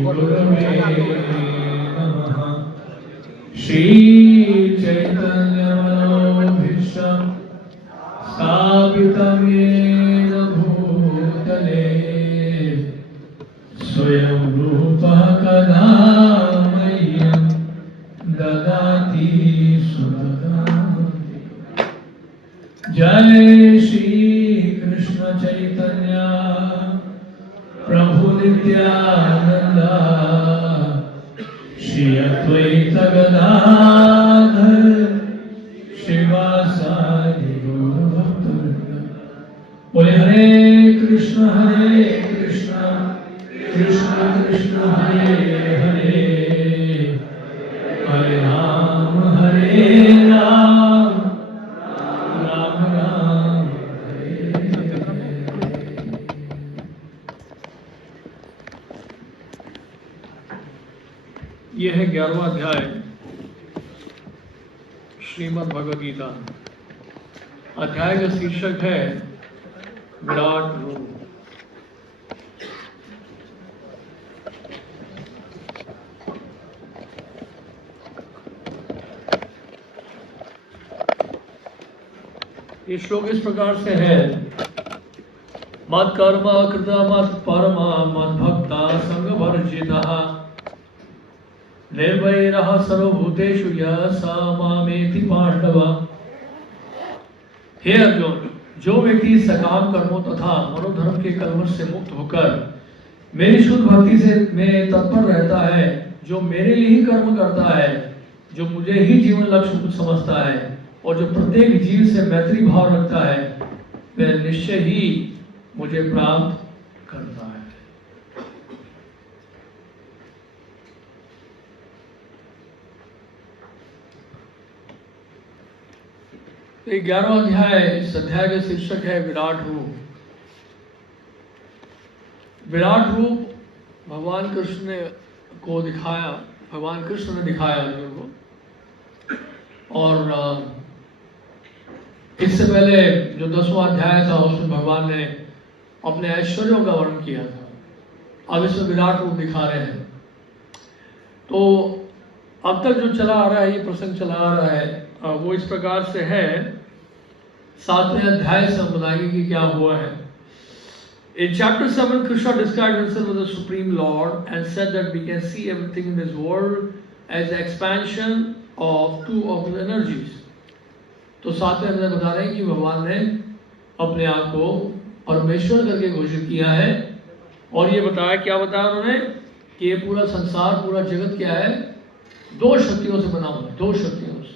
गुरुवे नमः। श्री चैतन्य मनोभीष्टं स्थापितं येन भूतले स्वयं रूपः कदा मह्यं ददाति सुददाति। जय श्री कृष्ण चैतन्य प्रभु नित्यानंद श्री अद्वैत गदाधर श्रीवासादि गौर भक्तवृंद। बोले हरे कृष्ण कृष्ण कृष्ण हरे हरे, हरे राम राम राम हरे हरे। यह है 11वां अध्याय श्रीमद् भगवद गीता। अध्याय का शीर्षक है विराट रूप। ये श्लोक इस प्रकार से है, मत कर्म कृत मत परमा मत भक्ता संग वर्जितः निर्वैरः सर्वभूतेषु यः स मामेति पांडव। हे अर्जुन, जो व्यक्ति सकाम कर्मों तथा मनोधर्म के कलमश से मुक्त होकर मेरी शुद्ध भक्ति से में तत्पर रहता है, जो मेरे लिए ही कर्म करता है, जो मुझे ही जीवन लक्ष्य समझता है और जो प्रत्येक जीव से मैत्री भाव रखता है, वह निश्चय ही मुझे प्राप्त करता है। तो 11वां अध्याय, इस अध्याय का शीर्षक है विराट रूप। विराट रूप भगवान कृष्ण ने को दिखाया, भगवान कृष्ण ने दिखाया अर्जुन को। और इससे पहले जो 10वां अध्याय था उसमें भगवान ने अपने ऐश्वर्यों का वर्णन किया था। अब इसमें विराट रूप दिखा रहे हैं। तो अब तक जो चला आ रहा है, ये प्रसंग चला आ रहा है, वो इस प्रकार से है। 7वें अध्याय से हम बताएंगे कि क्या हुआ है। In chapter 7, Krishna described himself as the Supreme Lord and said that we can see everything in this world as the expansion of two of his energies. तो 7वें अध्याय बता रहे हैं कि भगवान ने अपने आप को परमेश्वर करके घोषित किया है। और ये बताया, क्या बताया उन्होंने, कि ये पूरा संसार, पूरा जगत क्या है, दो शक्तियों से बना हुआ है। दो शक्तियों से।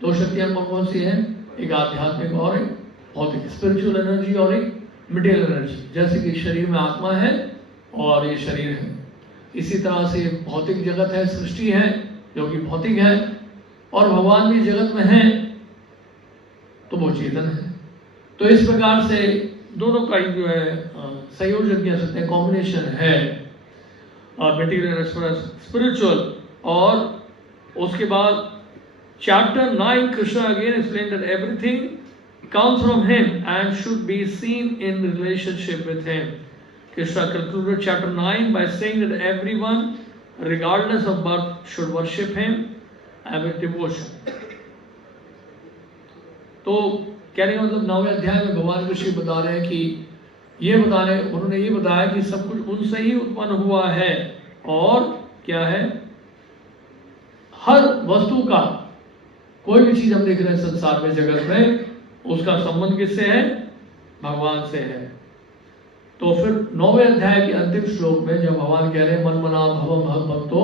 दो शक्तियां कौन सी हैं? एक आध्यात्मिक और एक भौतिक, स्पिरिचुअल एनर्जी और एक मटेरियल एनर्जी। जैसे कि शरीर में आत्मा है और ये शरीर है, इसी तरह से भौतिक जगत है, सृष्टि है जो कि भौतिक है, और भगवान भी जगत में है तो वो चेतन है। तो इस प्रकार से दोनों का ही जो है संयोजन कह सकते हैं, कॉम्बिनेशन है, मटेरियल स्पिरिचुअल। और उसके बाद Chapter 9, Krishna again explained that everything comes from him and should be seen in relationship with him. Krishna concluded chapter 9 by saying that everyone, regardless of birth, should worship him with devotion. तो कहने का मतलब 9वें अध्याय में भगवान कृष्ण बता रहे हैं कि उन्होंने ये बताया कि सब कुछ उनसे ही उत्पन्न हुआ है, और क्या है, हर वस्तु का, कोई भी चीज हम देख रहे हैं संसार में, जगत में, उसका संबंध किससे है? भगवान से है। तो फिर 9वें अध्याय के अंतिम श्लोक में जब भगवान कह रहे हैं मन मना भव भक्तो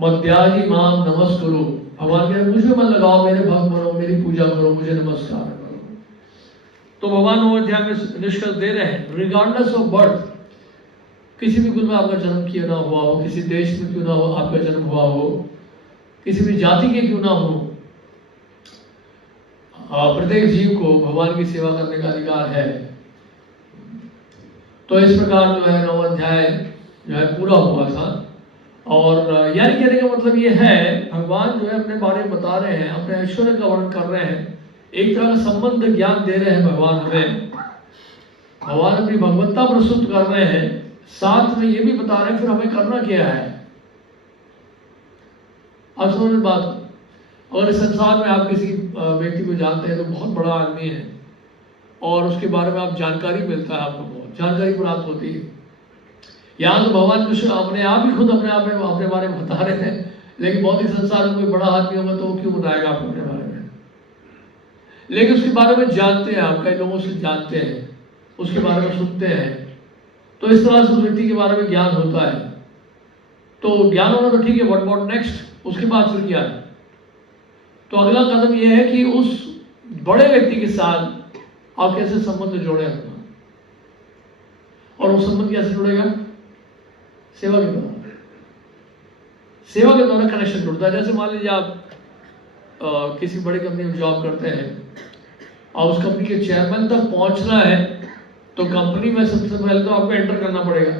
मद्याजी माम नमस्कुरु, भगवान कह रहे हैं मुझ में मन लगाओ, मेरे भक्त बनो, मेरी पूजा करो, मुझे नमस्कार करो। तो भगवान 9वें अध्याय में निष्कर्ष दे रहे हैं, रिगार्डलेस ऑफ बर्थ, किसी भी कुल में आपका जन्म क्यों ना हुआ हो, किसी देश में क्यों ना हो आपका जन्म हुआ हो, किसी भी जाति के क्यों ना हो, प्रत्येक जीव को भगवान की सेवा करने का अधिकार है। तो इस प्रकार जो है 9वां अध्याय जो है पूरा हुआ था। और यानी कहने का मतलब ये है, भगवान जो है अपने बारे में बता रहे हैं, अपने ऐश्वर्य का वर्णन कर रहे हैं, एक तरह का संबंध ज्ञान दे रहे हैं भगवान हमें। भगवान अपनी भगवत्ता प्रस्तुत कर रहे हैं, साथ में ये भी बता रहे हैं फिर हमें करना क्या है। अब समझ बात, अगर इस संसार में आप किसी व्यक्ति को जानते हैं तो बहुत बड़ा आदमी है और उसके बारे में आप जानकारी मिलता है, आपको बहुत जानकारी प्राप्त होती है। यहाँ तो भगवान कृष्ण अपने आप ही खुद अपने बारे में बता रहे हैं, लेकिन भौतिक संसार में कोई बड़ा आदमी होगा तो वो क्यों बताएगा आपको अपने बारे में। लेकिन उसके बारे में जानते हैं, आप कई लोगों से जानते हैं, उसके बारे में सुनते हैं, तो इस तरह से उस व्यक्ति के बारे में ज्ञान होता है। तो ज्ञान होना तो ठीक है, व्हाट अबाउट नेक्स्ट, उसके बाद फिर क्या है। तो अगला कदम यह है कि उस बड़े व्यक्ति के साथ आप कैसे संबंध जोड़े अपना, और वो संबंध कैसे जुड़ेगा, सेवा के द्वारा। सेवा के द्वारा कनेक्शन जुड़ता है। जैसे मान लीजिए आप किसी बड़ी कंपनी में जॉब करते हैं और उस कंपनी के चेयरमैन तक पहुंचना है, तो कंपनी में सबसे पहले तो आपको एंटर करना पड़ेगा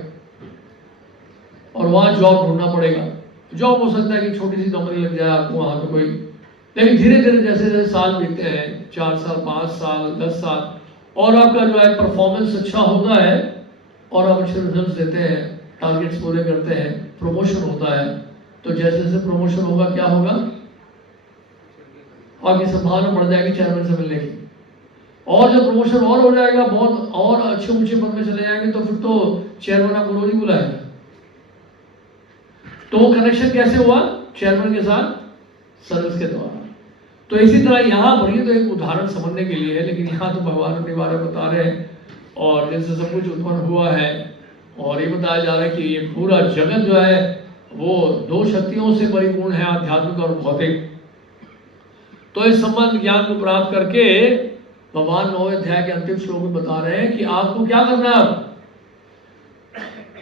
और वहां जॉब ढूंढना पड़ेगा। जॉब हो सकता है कि छोटी सी नौकरी लग जाए आपको वहां पे कोई, लेकिन धीरे धीरे जैसे जैसे साल बीतते हैं, 4 साल 5 साल 10 साल, और आपका जो है परफॉर्मेंस अच्छा होता है और आप अच्छे रिजल्ट देते हैं, टारगेट्स पूरे करते हैं, प्रमोशन होता है, तो जैसे जैसे प्रमोशन होगा क्या होगा, आपकी संभावना बढ़ जाएगी चेयरमैन से मिलने की। और जब प्रमोशन और हो जाएगा, बहुत और अच्छे ऊंचे पद में चले जाएंगे, तो फिर तो चेयरमैन आपको रोज ही बुलाएगा। तो वो कनेक्शन कैसे हुआ चेयरमैन के साथ, सर्विस के द्वारा। तो इसी तरह यहाँ पर, ये तो एक उदाहरण समझने के लिए है, लेकिन यहाँ तो भगवान अपने बारे में बता रहे हैं और जैसे सब कुछ उत्पन्न हुआ है, और ये बताया जा रहा है कि ये पूरा जगत जो है वो 2 शक्तियों से परिपूर्ण है, आध्यात्मिक और भौतिक। तो इस संबंध ज्ञान को प्राप्त करके भगवान 9वें अध्याय के अंतिम श्लोक में बता रहे हैं कि आपको क्या करना है।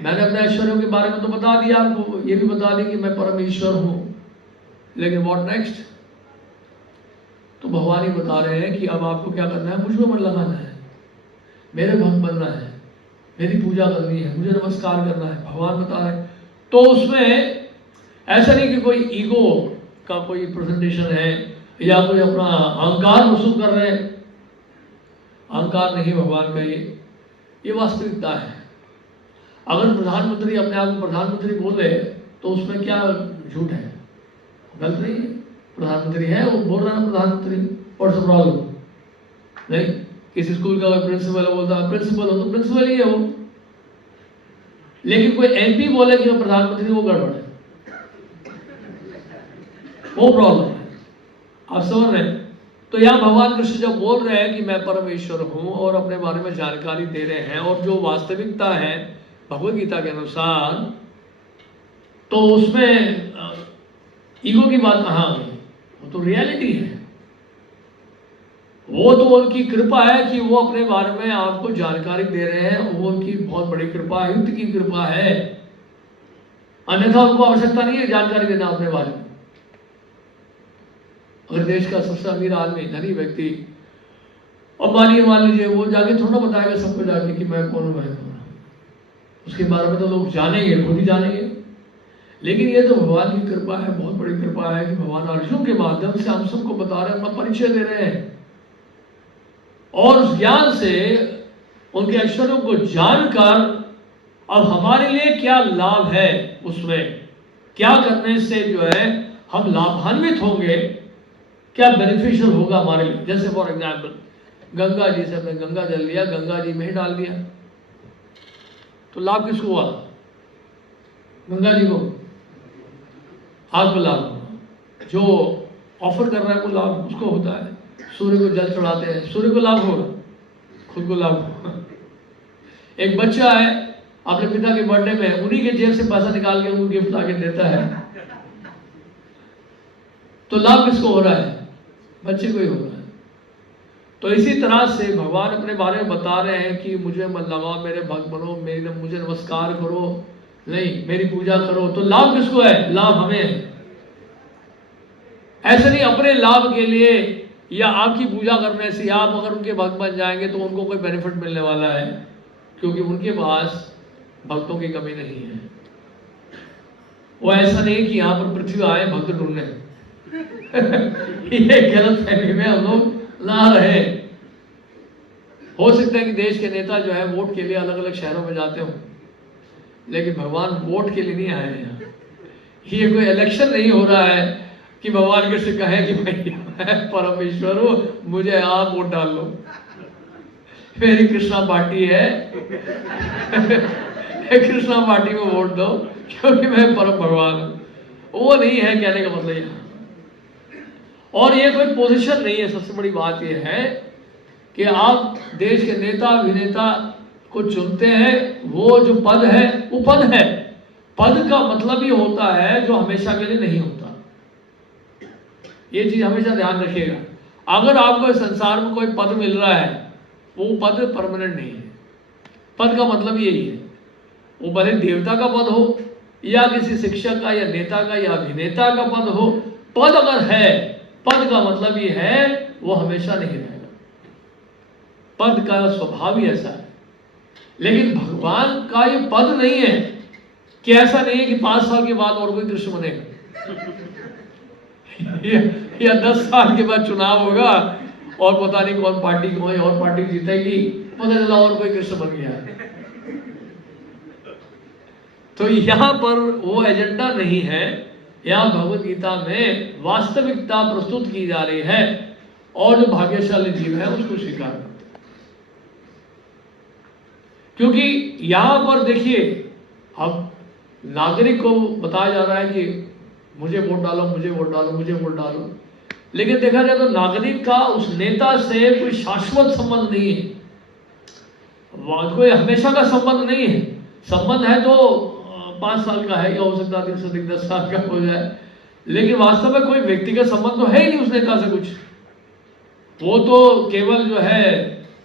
मैंने अपने ऐश्वर्यों के बारे में तो बता दिया आपको, ये भी बता दी कि मैं परम ईश्वर हूं, लेकिन व्हाट नेक्स्ट। तो भगवान ही बता रहे हैं कि अब आपको क्या करना है, मुझ में मन लगाना है, मेरे भक्त बनना है, मेरी पूजा करनी है, मुझे नमस्कार करना है, भगवान बता रहे हैं। तो उसमें ऐसा नहीं कि कोई ईगो का कोई प्रेजेंटेशन है या कोई अपना अहंकार महसूस कर रहे हैं, अहंकार नहीं भगवान का, ये वास्तविकता है। अगर प्रधानमंत्री अपने आप को प्रधानमंत्री बोले तो उसमें क्या झूठ है, गलत नहीं है। प्रधानमंत्री है, वो बोल रहा है प्रधानमंत्री, और सब प्रॉब्लम नहीं। किसी स्कूल का प्रिंसिपल है, बोलता है प्रिंसिपल हो तो प्रिंसिपल ही है वो, लेकिन कोई एमपी बोले कि वो प्रधानमंत्री, वो गड़बड़ है, वो प्रॉब्लम है। आप समझ रहे हैं। तो यहाँ भगवान कृष्ण जब बोल रहे हैं कि मैं परमेश्वर हूं और अपने बारे में जानकारी दे रहे हैं, और जो वास्तविकता है भगवद गीता के अनुसार, तो उसमें ईगो की बात कहाँ आ गई, वो तो रियलिटी है। वो तो उनकी कृपा है कि वो अपने बारे में आपको जानकारी दे रहे हैं, वो उनकी बहुत बड़ी कृपा है, युद्ध की कृपा है, अन्यथा उनको आवश्यकता नहीं है जानकारी देना अपने बारे में। अगर देश का सबसे अमीर आदमी, धनी व्यक्ति, और मान लीजिए वो जाके थोड़ा बताएगा सबको जाके कि मैं कौन हूं, मैं कौन हूं, उसके बारे में तो लोग जानेंगे, खुद ही जानेंगे। लेकिन ये तो भगवान की कृपा है, बहुत बड़ी कृपा है कि भगवान अर्जुन के माध्यम से हम सबको बता रहे हैं, अपना परिचय दे रहे हैं, और उस ज्ञान से उनके ऐश्वर्यों को जानकर अब हमारे लिए क्या लाभ है, उसमें क्या करने से जो है हम लाभान्वित होंगे, क्या बेनिफिशियल होगा हमारे लिए। जैसे फॉर एग्जाम्पल गंगा जी से हमने गंगा जल लिया, गंगा जी में ही डाल दिया, तो लाभ किसको हुआ, गंगा जी को, आपको लाभ होगा। जो ऑफर कर रहा है वो लाभ उसको होता है। सूर्य को जल चढ़ाते हैं, सूर्य को लाभ होगा, खुद को लाभ होगा। एक बच्चा है अपने पिता के बर्थडे में उन्हीं के जेब से पैसा निकाल के उनको गिफ्ट लाके देता है, तो लाभ किसको हो रहा है, बच्चे को ही हो रहा है। तो इसी तरह से भगवान अपने बारे में बता रहे हैं कि मुझे मन लगाओ, मेरे भक्त बनो, मुझे नमस्कार करो, नहीं मेरी पूजा करो, तो लाभ किसको है, लाभ हमें है। ऐसे नहीं अपने लाभ के लिए या आपकी पूजा करने से आप अगर उनके भक्त बन जाएंगे तो उनको कोई बेनिफिट मिलने वाला है, क्योंकि उनके पास भक्तों की कमी नहीं है। वो ऐसा नहीं कि यहाँ पर पृथ्वी आए भक्त ढूंढने ये गलत फहमी में हम लोग ना रहे। हो सकता है कि देश के नेता जो है वोट के लिए अलग अलग शहरों में जाते हो, लेकिन भगवान वोट के लिए नहीं आए हैं यहाँ। ये कोई इलेक्शन नहीं हो रहा है कि भगवान कृष्ण कहे कि भाई मैं परमेश्वर हूँ, मुझे आप वोट डाल लो, मेरी कृष्णा पार्टी है कृष्णा पार्टी में वोट दो क्योंकि मैं परम भगवान हूँ। वो नहीं है कहने का मतलब यहाँ। और ये कोई पोजीशन नहीं है। सबसे बड़ी बात ये है कि आप देश के नेता अभिनेता को चुनते हैं, वो जो पद है वो पद है। पद का मतलब ही होता है जो हमेशा के लिए नहीं होता। ये चीज हमेशा ध्यान रखिएगा। अगर आपको इस संसार में कोई पद मिल रहा है, वो पद परमानेंट नहीं है। पद का मतलब यही है, वो भले देवता का पद हो या किसी शिक्षक का या नेता का या अभिनेता का पद हो, पद अगर है, पद का मतलब ये है वो हमेशा नहीं रहेगा। पद का स्वभाव ही ऐसा है। लेकिन भगवान का ये पद नहीं है कि ऐसा नहीं है कि 5 साल के बाद और कोई कृष्ण बनेगा या 10 साल के बाद चुनाव होगा और पता नहीं कौन पार्टी कोई और पार्टी जीतेगी, पता चला और कोई कृष्ण बन गया है। तो यहां पर वो एजेंडा नहीं है। यहां भगवत गीता में वास्तविकता प्रस्तुत की जा रही है और जो भाग्यशाली जीव है उसको स्वीकार करते हैं। क्योंकि यहां पर देखिए, अब नागरिक को बताया जा रहा है कि मुझे वोट डालो, मुझे वोट डालो, मुझे वोट डालो। लेकिन देखा जाए तो नागरिक का उस नेता से कोई शाश्वत संबंध नहीं है, कोई हमेशा का संबंध नहीं है। संबंध है तो 5 साल का है, या हो सकता है 10 साल का हो जाए, लेकिन वास्तव में कोई व्यक्तिगत संबंध तो है ही नहीं उस नेता से कुछ। वो तो केवल जो है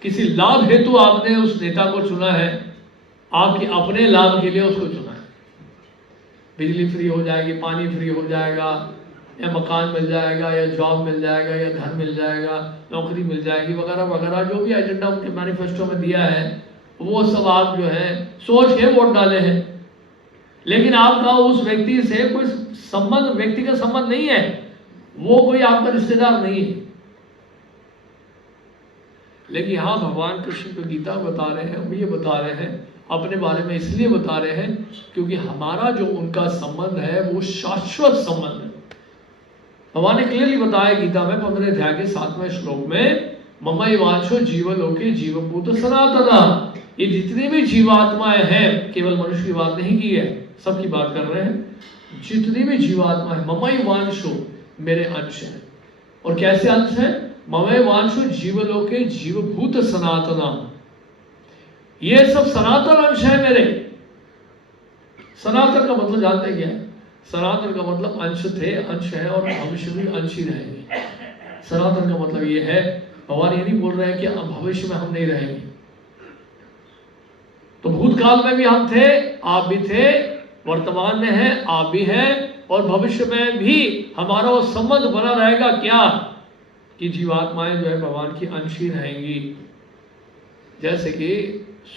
किसी लाभ हेतु आपने उस नेता को चुना है, आपके अपने लाभ के लिए उसको चुना है। बिजली फ्री हो जाएगी, पानी फ्री हो जाएगा, या मकान मिल जाएगा, या जॉब मिल जाएगा, या धन मिल जाएगा, नौकरी मिल जाएगी, वगैरह वगैरह जो भी एजेंडा उनके मैनिफेस्टो में दिया है, वो सब आप जो है सोच के वोट डाले हैं। लेकिन आपका उस व्यक्ति से कोई संबंध, व्यक्तिगत संबंध नहीं है, वो कोई आपका रिश्तेदार नहीं है। लेकिन यहां भगवान कृष्ण को गीता बता रहे हैं, वो ये बता रहे हैं अपने बारे में, इसलिए बता रहे हैं क्योंकि हमारा जो उनका संबंध है वो शाश्वत संबंध है। भगवान ने क्लियरली बताया गीता में 15 अध्याय के 7वें श्लोक में, ममैवांशो जीवलोके जीवभूत सनातन। ये जितनी भी जीवात्माएं हैं, केवल मनुष्य की बात नहीं की है, सबकी बात कर रहे हैं, जितनी भी जीवात्मा है, ममैवांशो मेरे अंश है। और कैसे अंश है? ममैवांशो जीवलोके जीवभूत सनातन। ये सब सनातन अंश है मेरे। सनातन का मतलब जानते क्या है? सनातन का मतलब अंश थे, अंश है और भविष्य भी अंश ही रहेंगे। सनातन का मतलब ये है, भगवान ये नहीं बोल रहे हैं कि अब भविष्य में हम नहीं रहेंगे। तो भूतकाल में भी हम थे, आप भी थे, वर्तमान में हैं, आप भी हैं, और भविष्य में भी हमारा वो संबंध बना रहेगा। क्या? कि जीवात्माएं जो है भगवान की अंश ही रहेंगी। जैसे कि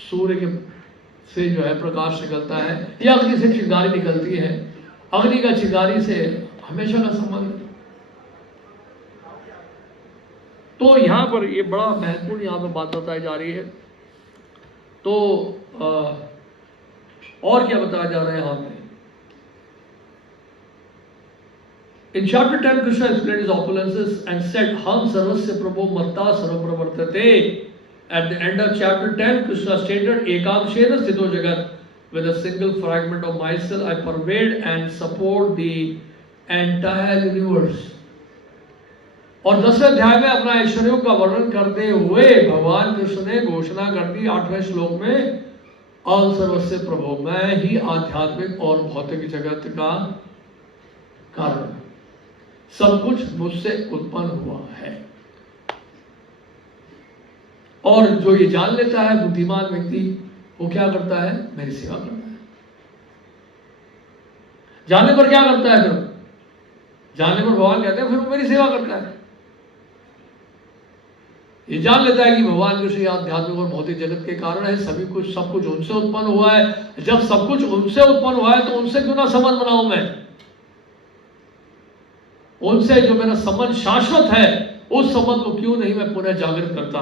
सूर्य के से जो है प्रकाश निकलता है, या अग्नि से चिंगारी निकलती है, अग्नि का चिंगारी से हमेशा का संबंध। तो यहां पर ये बड़ा महत्वपूर्ण यहां पर बात बताई जा रही है। तो और क्या बताया जा रहा है यहां पे? In chapter 10, Krishna explained his opulences and said, "Ham sarvasya prabho matta sarvapravartate." At the end of chapter 10, Krishna stated, "Ekamshena sthito jagat." With a single fragment of myself, I pervade and support the entire universe. और 10वें अध्याय में अपना ऐश्वर्यों का वर्णन करते हुए भगवान कृष्ण ने घोषणा कर दी 8वें श्लोक में, "अहम सर्वस्य प्रभो", मैं ही आध्यात्मिक और भौतिक जगत का कारण, सब कुछ मुझसे उत्पन्न हुआ है। और जो ये जान लेता है बुद्धिमान व्यक्ति, वो क्या करता है? मेरी सेवा करता है। जानने पर क्या करता है? फिर जानने पर भगवान कहते हैं फिर वो मेरी सेवा करता है। ये जान लेता है कि भगवान कृष्ण आध्यात्मिक और भौतिक जगत के कारण है, सभी कुछ सब कुछ उनसे उत्पन्न हुआ है। जब सब कुछ उनसे उत्पन्न हुआ है तो उनसे क्यों ना संबंध बनाऊं मैं? उनसे जो मेरा संबंध शाश्वत है, उस संबंध को क्यों नहीं मैं पुनः जागृत करता?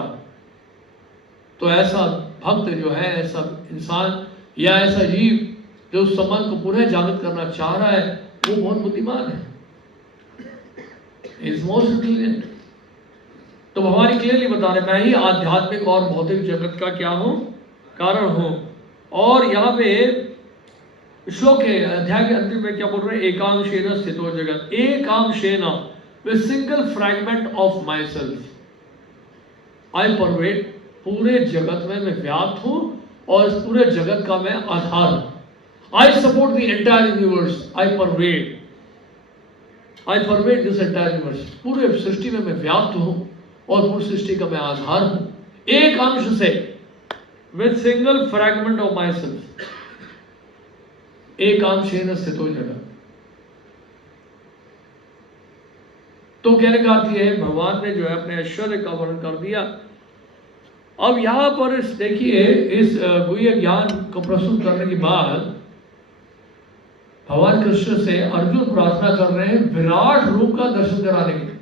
तो ऐसा भक्त जो है, ऐसा इंसान या ऐसा जीव जो उस संबंध को पुनः जागृत करना चाह रहा है वो बहुत बुद्धिमान है, इज मोस्ट इंटेलिजेंट। तो भगवान क्लियरली बता रहे मैं ही आध्यात्मिक और भौतिक जगत का क्या हूं, कारण हूं। और यहाँ पे श्लोक के अध्याय के अंतिम में क्या बोल रहे हैं, एकांशेन स्थितो जगत, एकांशेन with single fragment of myself I pervade, पूरे जगत में मैं व्याप्त हूं और इस पूरे जगत का मैं आधार हूं। I support the entire universe, I pervade this entire universe, पूरे सृष्टि में मैं व्याप्त हूं और पूरी सृष्टि का मैं आधार हूं, एक अंश से, with single fragment of my self, एक अंशेन स्थितो जगत। तो कहने का अर्थ यह है भगवान ने जो है अपने ऐश्वर्य का वर्णन कर दिया। अब यहां पर देखिए इस गुह्य ज्ञान को प्रस्तुत करने के बाद भगवान कृष्ण से अर्जुन प्रार्थना कर रहे हैं विराट रूप का दर्शन कराने के लिए।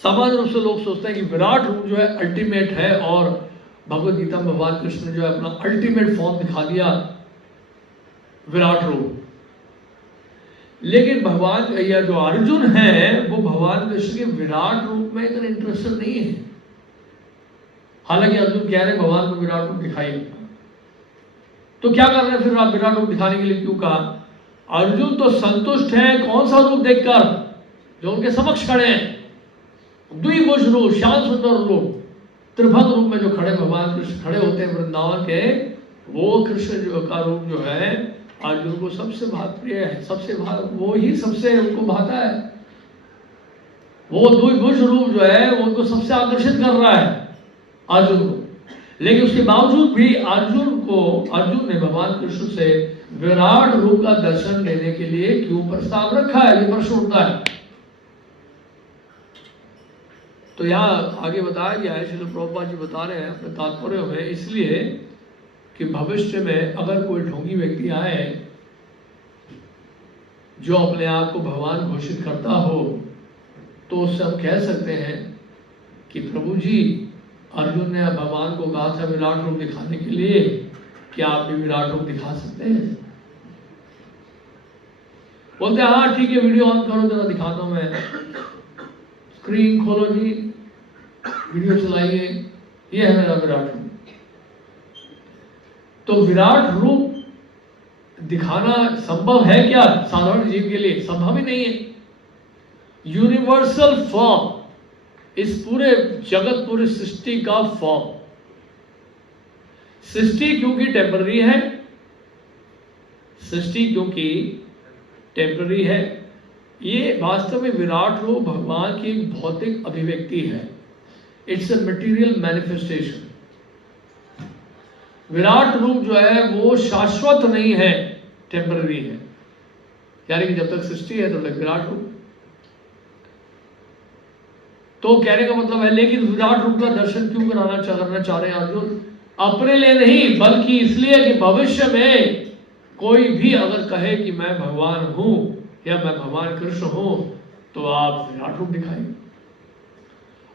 सामान्य रूप से लोग सोचते हैं कि विराट रूप जो है अल्टीमेट है और भगवद गीता में भगवान कृष्ण ने जो है अपना अल्टीमेट फॉर्म दिखा दिया, विराट रूप। लेकिन भगवान या जो अर्जुन है वो भगवान कृष्ण के विराट रूप में इतना इंटरेस्टेड नहीं है। हालांकि अर्जुन कह रहे भगवान को विराट रूप दिखाइए, तो क्या कर रहे हैं फिर आप विराट रूप दिखाने के लिए क्यों कहा? अर्जुन तो संतुष्ट है कौन सा रूप देखकर, जो उनके समक्ष खड़े हैं, द्विभुज रूप, श्याम सुंदर रूप, त्रिभंग रूप में जो खड़े भगवान कृष्ण खड़े होते हैं वृंदावन के, वो कृष्ण जो का रूप जो है अर्जुन को सबसे प्रिय है, वो ही सबसे उनको भाता है। वो द्विभुज रूप जो है वो उनको सबसे आकर्षित कर रहा है अर्जुन को। लेकिन उसके बावजूद भी अर्जुन ने भगवान कृष्ण से विराट रूप का दर्शन लेने के लिए क्यों प्रस्ताव रखा है, ये प्रश्न उठता है। तो यहाँ आगे बताया गया है, श्रील प्रभुपाद जी बता रहे हैं अपने तात्पर्य में, इसलिए कि भविष्य में अगर कोई ढोंगी व्यक्ति आए जो अपने आप को भगवान घोषित करता हो, तो उससे हम कह सकते हैं कि प्रभु जी अर्जुन ने भगवान को कहा था विराट रूप दिखाने के लिए, क्या आप भी विराट रूप दिखा सकते हैं? बोलते हैं हाँ ठीक है, वीडियो ऑन करो जरा दिखाता हूं मैं, स्क्रीन खोलो जी, वीडियो चलाइए, ये है मेरा विराट रूप। तो विराट रूप दिखाना संभव है क्या साधारण जीव के लिए? संभव ही नहीं है। यूनिवर्सल फॉर्म, इस पूरे जगत पूरी सृष्टि का फॉर्म, सृष्टि क्योंकि टेम्पररी है, ये वास्तव में विराट रूप भगवान की एक भौतिक अभिव्यक्ति है। It's a material manifestation. Virat रूप जो है वो शाश्वत नहीं है, टेम्पररी है, यानी कि जब तक सृष्टि है तब तक विराट रूप। तो कहने का मतलब है, लेकिन विराट रूप का दर्शन क्यों करना चाह रहे हैं अर्जुन? अपने लिए नहीं, बल्कि इसलिए कि भविष्य में कोई भी अगर कहे कि मैं भगवान हूं या मैं भगवान कृष्ण हूं, तो आप विराट रूप दिखाएंगे।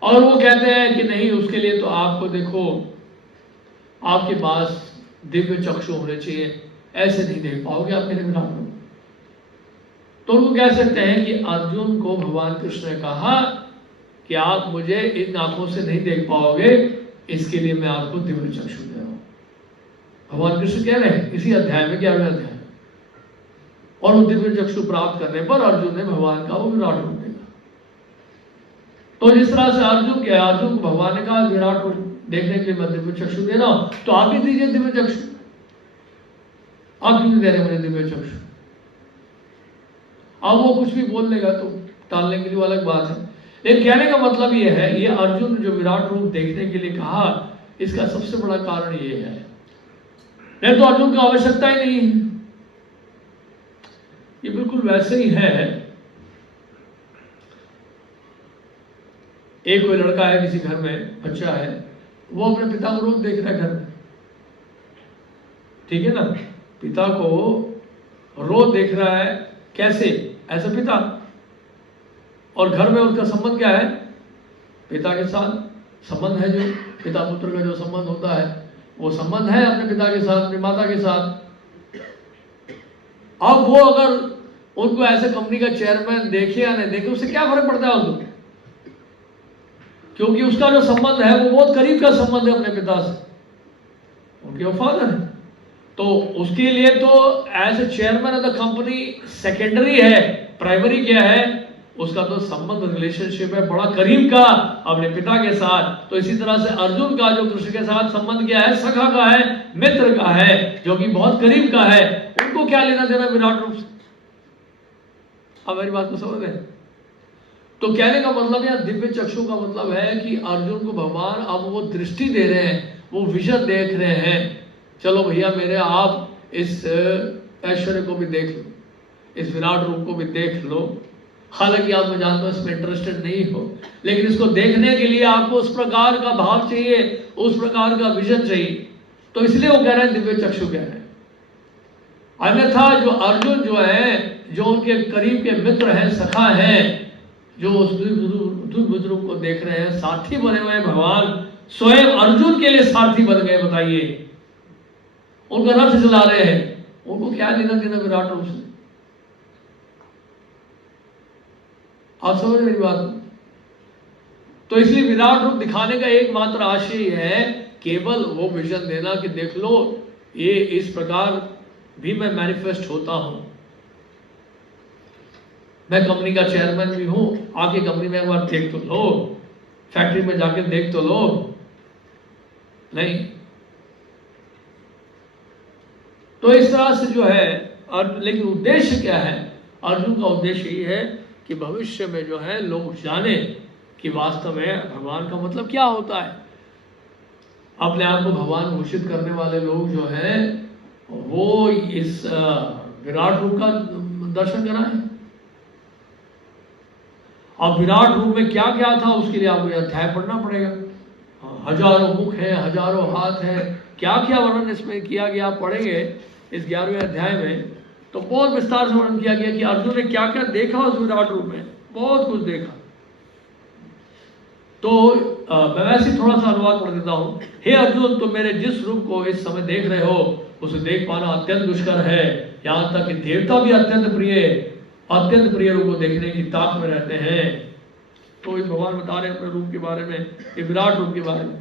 और वो कहते हैं कि नहीं, उसके लिए तो आपको देखो, आपके पास दिव्य चक्षु होने चाहिए, ऐसे नहीं देख पाओगे आप मेरे विराट रूप। तो वो कह सकते हैं कि अर्जुन को भगवान कृष्ण ने कहा कि आप मुझे इन आंखों से नहीं देख पाओगे, इसके लिए मैं आपको दिव्य चक्षु दे रहा हूं। भगवान कृष्ण कह रहे हैं इसी अध्याय में, 11वें अध्याय में। और वो दिव्य चक्षु प्राप्त करने पर अर्जुन ने भगवान का वो विराट रूप देखा। तो जिस तरह से अर्जुन को भगवान ने कहा विराट रूप देखने के लिए मैं दिव्य चक्षु दे रहा हूं, तो आप भी दीजिए दिव्य चक्षु। आप क्यों नहीं दे रहे मुझे दिव्य चक्षु? अब वो कुछ भी बोल लेगा तो टालने के लिए अलग बात है। लेकिन कहने का मतलब ये है, ये अर्जुन जो विराट रूप देखने के लिए कहा, इसका सबसे बड़ा कारण ये है, नहीं तो अर्जुन की आवश्यकता ही नहीं है। ये बिल्कुल वैसे ही है, एक कोई लड़का है किसी घर में, बच्चा है, वो अपने पिता को रोज देख रहा है घर में, ठीक है ना, पिता को रोज देख रहा है, कैसे? ऐसा पिता। और घर में उसका संबंध क्या है? पिता के साथ संबंध है, जो पिता पुत्र का जो संबंध होता है। वो संबंध है अपने पिता के साथ, अपनी माता के साथ। अब वो अगर उनको ऐसे कंपनी का चेयरमैन देखे या नहीं देखे, उससे क्या फर्क पड़ता है उसको, क्योंकि उसका जो संबंध है वो बहुत करीब का संबंध है अपने पिता से, उनके वो फादर है। तो उसके लिए तो as a chairman of the company secondary है, प्राइमरी क्या है, उसका तो संबंध रिलेशनशिप है बड़ा करीब का अपने पिता के साथ। तो इसी तरह से अर्जुन का जो कृष्ण के साथ संबंध क्या है, सखा का है, मित्र का है, जो कि बहुत करीब का है। उनको क्या लेना देना विराट रूप से? अब मेरी बात को समझ रहे हैं? तो कहने का मतलब या दिव्य चक्षु का मतलब है कि अर्जुन को भगवान अब वो दृष्टि दे रहे हैं, वो विजन देख रहे हैं। चलो भैया मेरे, आप इस ऐश्वर्य को भी देख लो, इस विराट रूप को भी देख लो। हालांकि आप, मैं जानता हूं इसमें इंटरेस्टेड नहीं हो, लेकिन इसको देखने के लिए आपको उस प्रकार का भाव चाहिए, उस प्रकार का विजन चाहिए। तो इसलिए वो कह रहे हैं दिव्य चक्षु कह रहे हैं। अन्यथा जो अर्जुन जो है, जो उनके करीब के मित्र हैं, सखा हैं, जो उस दिव्य रूप को देख रहे हैं, सारथी बने हुए हैं भगवान, स्वयं अर्जुन के लिए सारथी बन गए। बताइए, उनका रथ चला रहे हैं, उनको क्या लेना देना विराट रूप से? आप समझ मेरी बात? तो इसलिए विराट रूप दिखाने का एकमात्र आशय है केवल वो विजन देना कि देख लो, ये इस प्रकार भी मैं मैनिफेस्ट होता हूं, मैं कंपनी का चेयरमैन भी हूं, आके कंपनी में एक बार देख तो लो, फैक्ट्री में जाके देख तो लो। नहीं, तो इस तरह से जो है, और लेकिन उद्देश्य क्या है? अर्जुन का उद्देश्य ये है कि भविष्य में जो है लोग जाने कि वास्तव में भगवान का मतलब क्या होता है। अपने आप को भगवान घोषित करने वाले लोग जो हैं, वो इस विराट रूप का दर्शन कराएं। अब विराट रूप में क्या क्या था, उसके लिए आपको अध्याय पढ़ना पड़ेगा। हजारों मुख हैं, हजारों हाथ हैं, क्या क्या वर्णन इसमें किया गया, आप पढ़ेंगे इस 11वें अध्याय में, तो बहुत विस्तार से वर्णन किया गया कि अर्जुन ने क्या क्या देखा उस विराट रूप में, बहुत कुछ देखा। तो मैं वैसे थोड़ा सा अनुवाद पढ़ देता हूं। हे अर्जुन, तुम मेरे जिस रूप को इस समय देख रहे हो, उसे देख पाना अत्यंत दुष्कर है। यहां तक कि देवता भी अत्यंत प्रिय रूप को देखने की ताक में रहते हैं। तो इस भगवान बता रहे हैं अपने रूप के बारे में, ये विराट रूप के बारे में।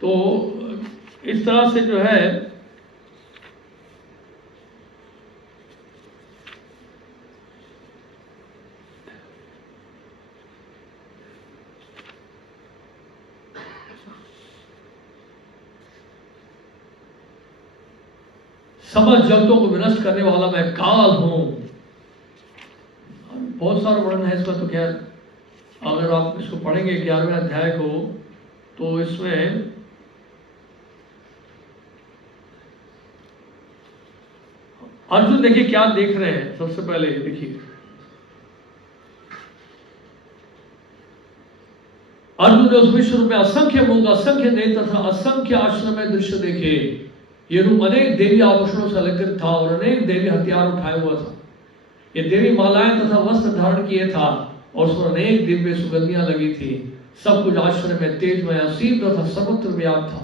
तो इस तरह से जो है समस्त जगतों को विनष्ट करने वाला मैं काल हूं। बहुत सारा वर्णन है इसमें, तो क्या अगर आप इसको पढ़ेंगे 11वें अध्याय को, तो इसमें अर्जुन देखिए क्या देख रहे हैं। सबसे पहले देखिए, अर्जुन ने उस विश्व रूप में असंख्य मुख, असंख्य नेत्र तथा असंख्य आश्रम में दृश्य देखे। ये रूप अनेक देवी आभूषणों से अलंकृत था और अनेक देवी हथियार उठाए हुआ था। ये देवी मालाएं तथा वस्त्र धारण किए था और उसमें अनेक दिव्य सुगंधियां लगी थी। सब कुछ आश्रम में तेजमय, असीम तथा सर्वत्र व्याप्त था।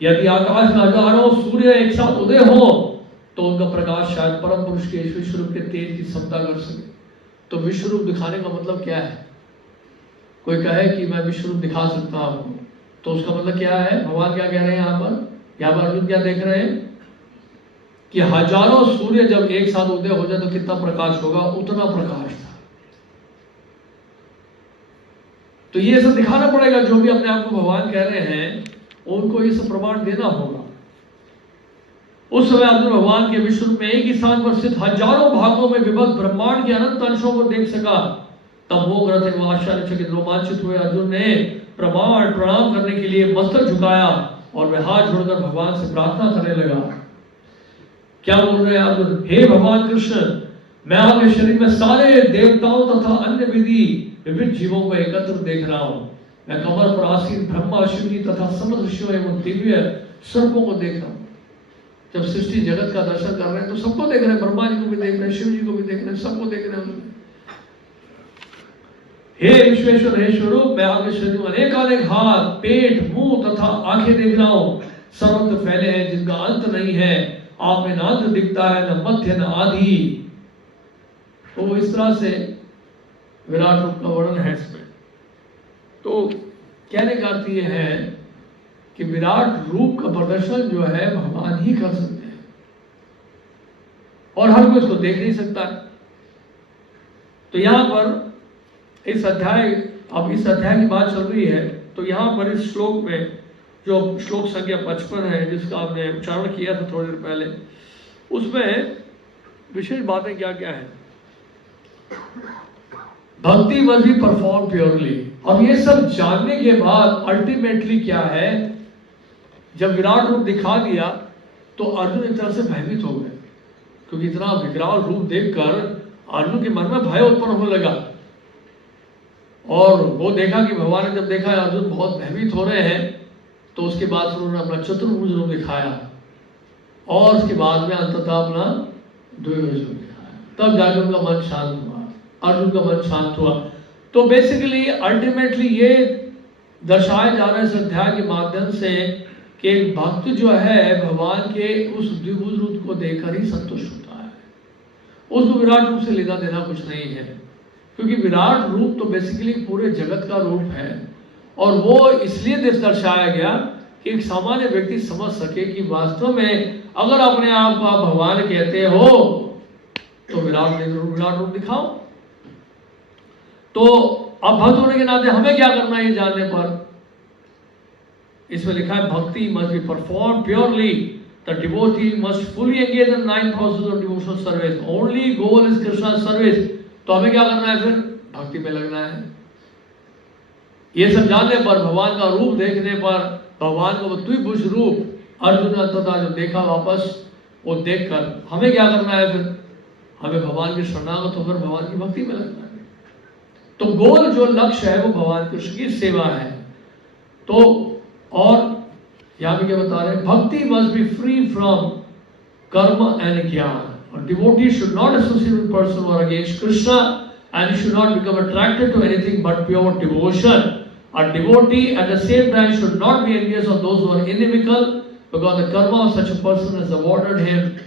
यदि आकाश में हजारों सूर्य एक साथ उदय हो तो उनका प्रकाश शायद परम पुरुष के इस विश्व रूप के तेज की क्षमता कर सके। तो विश्व रूप दिखाने का मतलब क्या है? कोई कहे कि मैं विश्व रूप दिखा सकता हूं, तो उसका मतलब क्या है? भगवान क्या कह रहे हैं यहाँ पर अर्जुन क्या देख रहे हैं कि हजारों सूर्य जब एक साथ उदय हो जाए तो कितना प्रकाश होगा, उतना प्रकाश था। तो ये सब दिखाना पड़ेगा। जो भी अपने आप को भगवान कह रहे हैं उनको ये सब प्रमाण देना होगा। उस समय अर्जुन भगवान के विश्व रूप में एक ही स्थान पर स्थित हजारों भागों में विभक्त ब्रह्मांड के अनंत अंशों को देख सका। तब वो ग्रथ एवं आश्चर्यचकित रोमांचित हुए अर्जुन ने प्रणाम करने के लिए मस्तक झुकाया और वह हाथ जोड़कर भगवान से प्रार्थना करने लगा। क्या बोल रहे हैं अर्जुन? हे भगवान कृष्ण, मैं आपके शरीर में सारे देवताओं तथा अन्य विविध जीवों को एकत्र देख रहा हूं। मैं कमर पर आसीन ब्रह्मा, शिव जी तथा समस्त ऋषियों एवं दिव्य सर्पों को देख रहा हूं। जब सृष्टि जगत का दर्शन कर रहे हैं तो सबको देख रहे हैं, ब्रह्मा जी को भी देख रहे हैं, शिव जी को भी देख रहे हैं, सबको देख रहे हैं। हे विश्वेश्वर, हे स्वरूप, मैं आपके शरीर में अनेक हाथ, पेट, मुंह तथा आंखें देख रहा हूं, सर्वत्र फैले हैं जिनका अंत नहीं है। आप में न अंत दिखता है, न मध्य, न आदि। तो इस तरह से विराट रूप का वर्णन है इसमें। तो कहने का अर्थ यह है कि विराट रूप का प्रदर्शन जो है भगवान ही कर सकते हैं और हर कोई इसको देख नहीं सकता है। तो यहां पर इस अध्याय की बात चल रही है, तो यहां पर इस श्लोक में जो श्लोक संख्या 55 है, जिसका आपने उच्चारण किया था थोड़ी देर पहले, उसमें विशेष बातें क्या क्या है। भक्ति मस्ट बी परफॉर्म प्योरली। अब ये सब जानने के बाद अल्टीमेटली क्या है, जब विराट रूप दिखा दिया तो अर्जुन एक तरह से भयभीत हो गए, क्योंकि इतना विकराल रूप देखकर अर्जुन के मन में भय उत्पन्न होने लगा। और वो देखा कि भगवान ने जब देखा अर्जुन बहुत भयभीत हो रहे हैं, तो उसके बाद फिर उन्होंने अपना चतुर्भुज रूप दिखाया और उसके बाद में अंततः अपना द्विभुज रूप दिखाया। तब जाकर उनका मन शांत हुआ, अर्जुन का मन शांत हुआ। तो बेसिकली अल्टीमेटली ये दर्शाया जा रहा है इस अध्याय के माध्यम से कि भक्त जो है भगवान के उस द्विभुज रूप को देखकर ही संतुष्ट होता है, उसको विराट रूप से लेना देना कुछ नहीं है, क्योंकि विराट रूप तो बेसिकली पूरे जगत का रूप है। और वो इसलिए दर्शाया गया कि एक सामान्य व्यक्ति समझ सके कि वास्तव में अगर अपने आप को आप भगवान कहते हो तो विराट रूप दिखाओ। तो अब भक्त होने के नाते हमें क्या करना है ये जानने पर, इसमें लिखा है भक्ति must be perform purely, the devotee must fully engage in 9 process of devotional service, only goal is Krishna service. तो हमें क्या करना है, फिर भक्ति में लगना है। ये सब जानने पर, भगवान का रूप देखने पर, भगवान का द्विभुज रूप अर्जुन तथा जो देखा वापस, वो देखकर हमें क्या करना है, फिर हमें भगवान के शरणागत होकर भगवान की भक्ति में लगना है। तो गोल जो लक्ष्य है वो भगवान कृष्ण की सेवा है। तो और यहां भी क्या बता रहे हैं, bhakti must be free from karma and jnana, और devotee should not associate with person और against Krishna, and you should not become attracted to anything but pure devotion. A devotee at the same time should not be envious of those who are inimical, because the karma of such a person has awarded him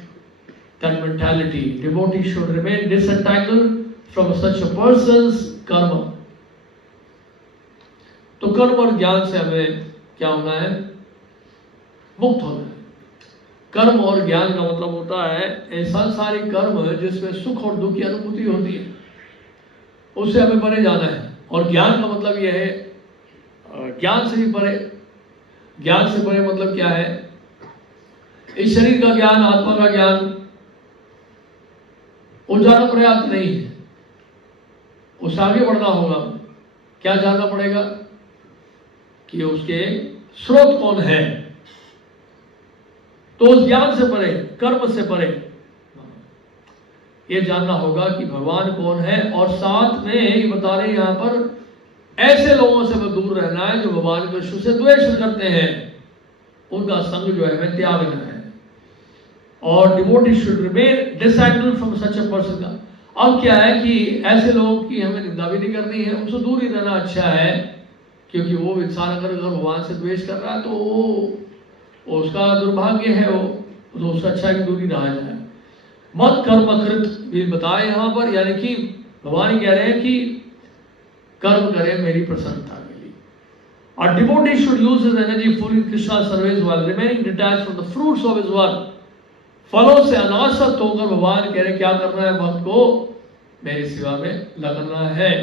that mentality. Devotee should remain disentangled from such a person's karma. तो कर्म और ज्ञान से हमें क्या होना है, मुक्त होना है। कर्म और ज्ञान का मतलब होता है ऐसा सारे कर्म जिसमें सुख और दुख की अनुभूति होती है, उससे हमें परे जाना है। और ज्ञान का मतलब यह है ज्ञान से भी परे। ज्ञान से परे मतलब क्या है, इस शरीर का ज्ञान, आत्मा का ज्ञान वो जानना पर्याप्त नहीं है, उससे आगे बढ़ना होगा। क्या जानना पड़ेगा कि उसके स्रोत कौन है। तो उस ज्ञान से परे, कर्म से परे ये जानना होगा कि भगवान कौन है। और साथ में ये बता रहे यहां पर ऐसे लोगों से हमें दूर रहना है जो भगवान कृष्ण से द्वेष करते हैं, उनका संग जो है हमें त्यागना है। और devotee should remain disentangled from such a person. अब क्या है कि ऐसे लोगों की हमें निंदा भी नहीं करनी है, उनसे दूर ही रहना अच्छा है, क्योंकि वो इंसान अगर भगवान से द्वेष कर रहा है तो वो उसका दुर्भाग्य है, वो तो उससे अच्छा है कि दूरी रहा जाए। मत कर्मकृत भी बताए यहाँ पर, यानी कि भगवान कह रहे हैं कि कर्म करें मेरी प्रसन्नता के लिए। और devotee should use his energy full in Krishna service while remaining detached from the fruits of his work. फलों से अनासक्त होकर भगवान कह रहे क्या करना है, भक्त को मेरी सेवा में लगना है।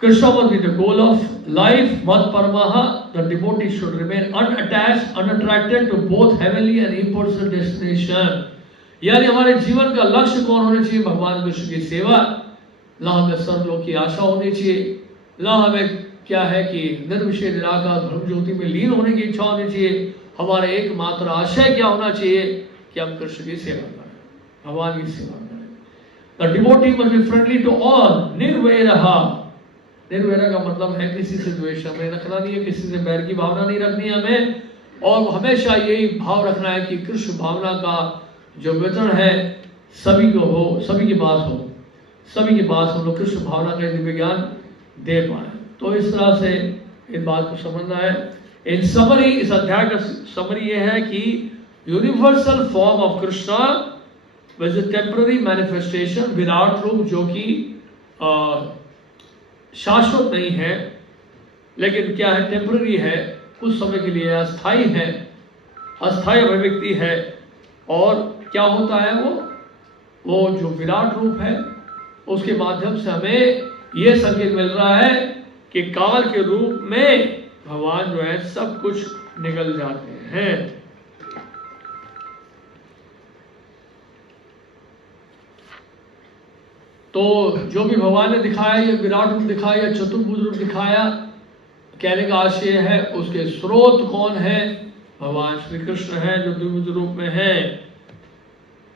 Krishna must be the goal of life. Mat paramaha, the devotee should remain unattached, unattracted to both heavenly and impersonal destination. यानी हमारे जीवन का लक्ष्य कौन होना चाहिए, भगवान कृष्ण की सेवा। ना हमें स्वर्गलोक की आशा होनी चाहिए, ना हमें क्या है कि निर्विशेष निराकार धर्म ज्योति में लीन होने की इच्छा होनी चाहिए। हमारा एकमात्र आशय क्या होना चाहिए कि हम कृष्ण की सेवा करें, भगवान की सेवा करें। The devotee must be friendly to all. निर्वैरः, निर्वैर का मतलब है किसी से द्वेष हमें रखना नहीं है, किसी से बैर की भावना नहीं रखनी है हमें। और हमेशा यही भाव रखना है कि कृष्ण भावना का जो वितरण है सभी को हो, सभी के पास हो, सभी के पास हम लोग कृष्ण भावना का दिव्य ज्ञान दे पाए। तो इस तरह से इस बात को समझना है। इन समरी, इस अध्याय का समरी ये है कि universal form of Krishna with a temporary manifestation, Virat रूप जो कि शाश्वत नहीं है, लेकिन क्या है, टेम्पररी है, कुछ समय के लिए अस्थाई है, अस्थाई अभिव्यक्ति है। और क्या होता है, वो जो विराट रूप है उसके माध्यम से हमें यह संकेत मिल रहा है कि काल के रूप में भगवान जो है सब कुछ निकल जाते हैं। तो जो भी भगवान ने दिखाया, ये विराट रूप दिखाया या चतुर्भुज रूप दिखाया, कहने का आशय है उसके स्रोत कौन है, भगवान श्री कृष्ण है जो द्विभुज रूप में है।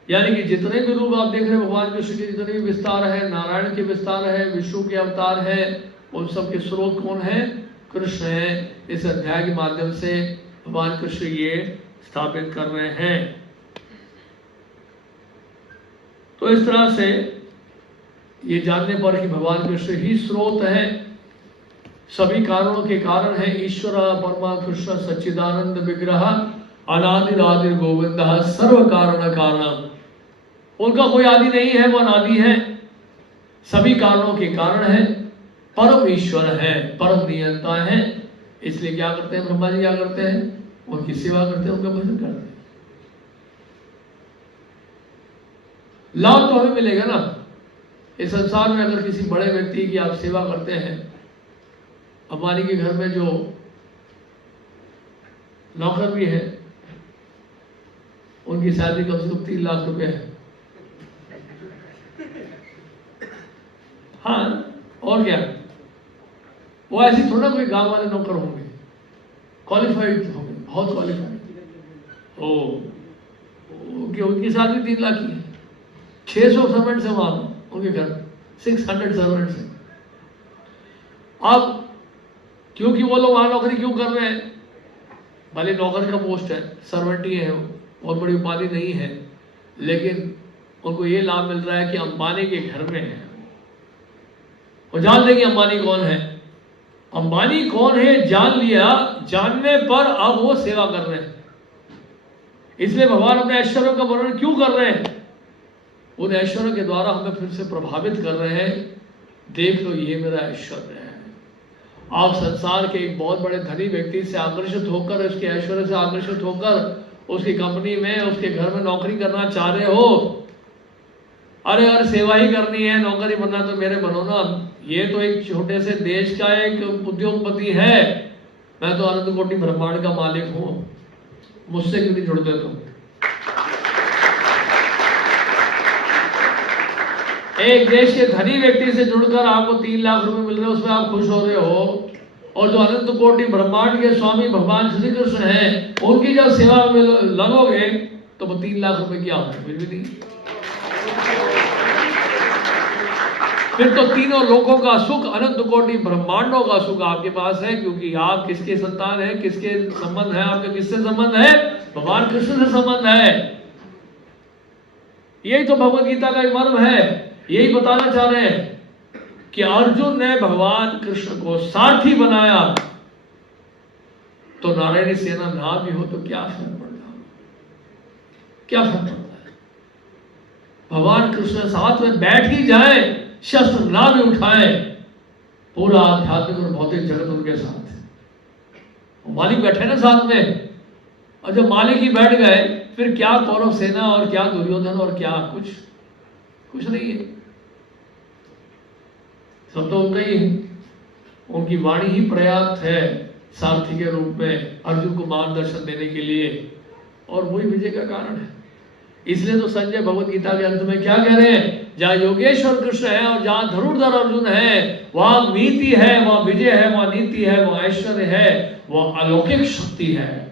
यानी कि जितने भी रूप आप देख रहे हैं भगवान कृष्ण के, जितने भी विस्तार है, नारायण के विस्तार है, विष्णु के अवतार है, उन सब के स्रोत कौन है, कृष्ण है। इस अध्याय के माध्यम से भगवान कृष्ण ये स्थापित कर रहे हैं। तो इस तरह से ये जानने पर कि भगवान कृष्ण ही स्रोत है, सभी कारणों के कारण है। ईश्वर परमा कृष्ण सच्चिदानंद विग्रह अनादिरादि गोविंद सर्व कारण कारणम। उनका कोई आदि नहीं है, वो अनादि है, सभी कारणों के कारण है, परम ईश्वर है, परम नियंता है। इसलिए क्या करते हैं ब्रह्मा जी, क्या करते हैं, उनकी सेवा करते हैं, उनका भजन करते हैं। लाभ तो हमें मिलेगा ना इस संसार में। अगर किसी बड़े व्यक्ति की आप सेवा करते हैं, अंबानी के घर में जो नौकर भी है, उनकी सैलरी कम से कम 3 लाख रुपए है। हाँ, और क्या, वो ऐसी थोड़ा कोई गांव वाले नौकर होंगे, क्वालिफाइड होंगे, बहुत क्वालिफाइड। उनकी सैलरी 3 लाख की है। 600 सर्वेंट्स है वहां उनके घर, 600 सर्वेंट्स है। अब क्योंकि वो लोग वहां नौकरी क्यों कर रहे हैं, भले नौकर का पोस्ट है, सर्वेंट ही है, बहुत बड़ी उपाधि नहीं है, लेकिन उनको ये लाभ मिल रहा है कि अंबानी के घर में है। वो जान लेंगे अंबानी कौन है, अंबानी कौन है जान लिया, जानने पर अब वो सेवा कर रहे हैं। इसलिए भगवान अपने ऐश्वर्यों का वर्णन क्यों कर रहे हैं, उन ऐश्वर्यों के द्वारा हमें फिर से प्रभावित कर रहे हैं। देख लो, ये मेरा ऐश्वर्य है। आप संसार के एक बहुत बड़े धनी व्यक्ति से आकर्षित होकर, उसके ऐश्वर्य से आकर्षित होकर उसकी कंपनी में, उसके घर में नौकरी करना चाह रहे हो। अरे यार, सेवा ही करनी है, नौकरी बनना तो मेरे बनो ना। ये तो एक छोटे से देश का एक उद्योगपति है, मैं तो अनंत कोटि ब्रह्मांड का मालिक हूं, मुझसे क्यों नहीं जुड़ते तुम? एक देश के धनी व्यक्ति से जुड़कर आपको 3 लाख रुपए मिल रहे हैं, उसमें आप खुश हो रहे हो। और जो अनंत कोटि ब्रह्मांड के स्वामी भगवान श्री कृष्ण हैं, उनकी जब सेवा में लगोगे तो वो 3 लाख रुपए क्या होंगे, कुछ भी नहीं। फिर तो तीनों लोगों का सुख, अनंत कोटि ब्रह्मांडों का सुख आपके पास है, क्योंकि आप किसके संतान हैं, किसके संबंध है, आपका किससे संबंध है, भगवान कृष्ण से संबंध है। यही तो भगवत गीता का एक मर्म है, यही बताना चाह रहे हैं कि अर्जुन ने भगवान कृष्ण को सारथी बनाया, तो नारायणी सेना ना भी हो तो क्या फर्क पड़ता, क्या फर्क पड़ता है। भगवान कृष्ण साथ में बैठ ही जाए, शस्त्र ना भी उठाए, पूरा आध्यात्मिक और भौतिक जगत उनके साथ है। मालिक बैठे ना साथ में, और जब मालिक ही बैठ गए, फिर क्या कौरव सेना और क्या दुर्योधन और क्या कुछ नहीं है, सब तो उनका ही है। उनकी वाणी ही पर्याप्त है सारथी के रूप में अर्जुन को मार्गदर्शन देने के लिए, और वही विजय का कारण है। इसलिए तो संजय भगवत गीता के अंत में क्या कह रहे हैं, जहाँ योगेश्वर कृष्ण है और जहाँ धनुर्धर अर्जुन है, वहां नीति है, वहां विजय है, वहां नीति है, वहां ऐश्वर्य है, वह अलौकिक शक्ति है।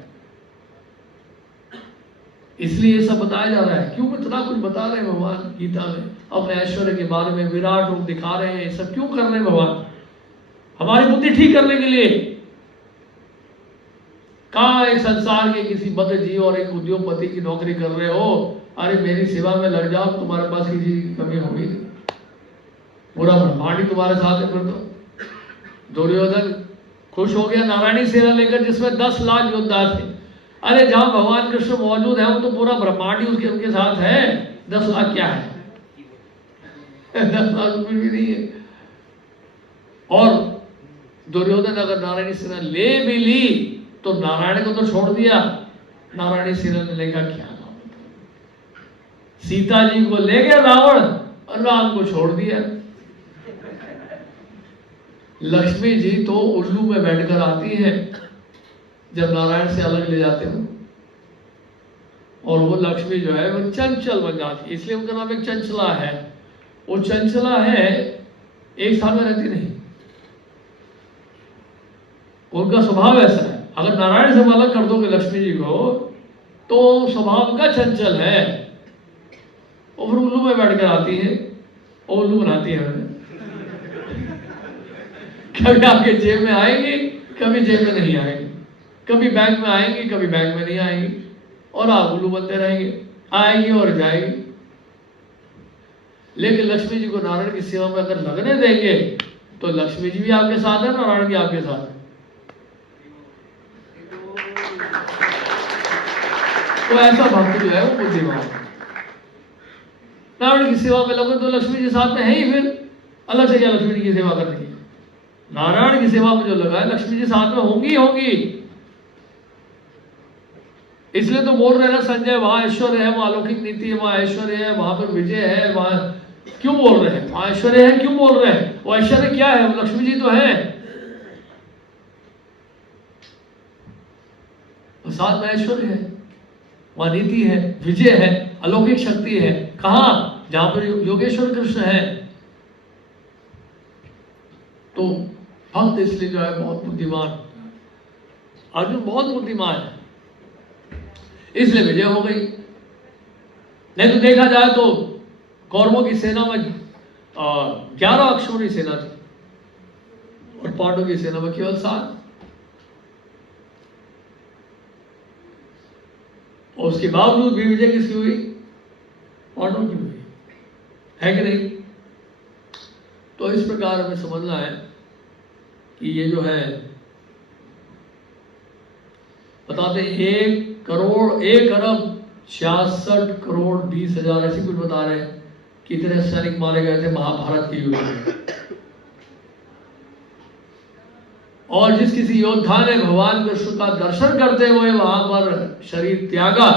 इसलिए ये सब बताया जा रहा है। क्यों इतना कुछ बता रहे हैं भगवान गीता में, अपने ऐश्वर्य के बारे में विराट रूप दिखा रहे हैं, ये सब क्यों कर रहे हैं भगवान? हमारी बुद्धि ठीक करने के लिए। कहाँ एक संसार के किसी बद्ध जीव और एक उद्योगपति की नौकरी कर रहे हो, अरे मेरी सेवा में लग जाओ, तुम्हारे पास किसी की कमी होगी। पूरा ब्रह्मांड ही तुम्हारे साथ है। फिर तो दुर्योधन खुश हो गया नारायणी सेना लेकर जिसमें 10 लाख योद्धा थे। अरे जहां भगवान कृष्ण मौजूद है वो तो पूरा ब्रह्मांड ही उसके उनके साथ है, 10 लाख क्या है 10 लाख रुपये भी नहीं है। और दुर्योधन अगर नारायणी सेना ले भी ली तो नारायण को तो छोड़ दिया, नारायणी सेना ने लेकर क्या नाम, सीता जी को ले गया रावण और राम को छोड़ दिया। लक्ष्मी जी तो उल्लू में बैठकर आती है जब नारायण से अलग ले जाते हो, और वो लक्ष्मी जो है वो चंचल बन जाती है, इसलिए उनका नाम एक चंचला है। वो चंचला है, एक स्थान में रहती नहीं, उनका स्वभाव ऐसा है। अगर नारायण से अलग कर दोगे लक्ष्मी जी को तो स्वभाव का चंचल है, और फिर उल्लू में बैठकर आती है और उल्लू बनाती है हमें। कभी आपके जेब में आएंगी, कभी जेब में नहीं आएंगी, कभी बैंक में आएंगी, कभी बैंक में नहीं आएंगी, और आप उल्लू बनते रहेंगे, आएंगी और जाएंगी। लेकिन लक्ष्मी जी को नारायण की सेवा में अगर लगने देंगे तो लक्ष्मी जी भी आपके साथ है, नारायण भी आपके साथ है। तो ऐसा भक्त जो है वो बुद्धिमान है। नारायण की सेवा में लगो तो लक्ष्मी जी साथ में है ही, फिर अलग से क्या लक्ष्मी जी की सेवा करनी है। नारायण की सेवा में जो लगा है लक्ष्मी जी साथ में होंगी होंगी। इसलिए तो बोल रहे हैं ना संजय वहां ऐश्वर्य है, वहां अलौकिक नीति है, वहां ऐश्वर्य है, वहां पर विजय है, वहां क्यों बोल रहे हैं वहां ऐश्वर्य है, क्यों बोल रहे हैं? वो ऐश्वर्य क्या है? वो लक्ष्मी जी तो है, साथ में ऐश्वर्य है, वहां नीति है, विजय है, अलौकिक शक्ति है। कहां? जहां पर योगेश्वर कृष्ण है। तो भक्त इसलिए जो है बहुत बुद्धिमान, अर्जुन बहुत बुद्धिमान है, इसलिए विजय हो गई। नहीं तो देखा जाए तो कौरवों की सेना में 11 अक्षौणी सेना थी और पांडवों की सेना में केवल 7। और उसके बावजूद भी विजय किसकी हुई? पांडवों की हुई, है कि नहीं? तो इस प्रकार हमें समझना है कि ये जो है बताते 1,66,20,000 ऐसी कुछ बता रहे हैं कितने सैनिक मारे गए थे महाभारत के युद्ध में। और जिस किसी योद्धा ने भगवान कृष्ण का दर्शन करते हुए वहां पर शरीर त्यागा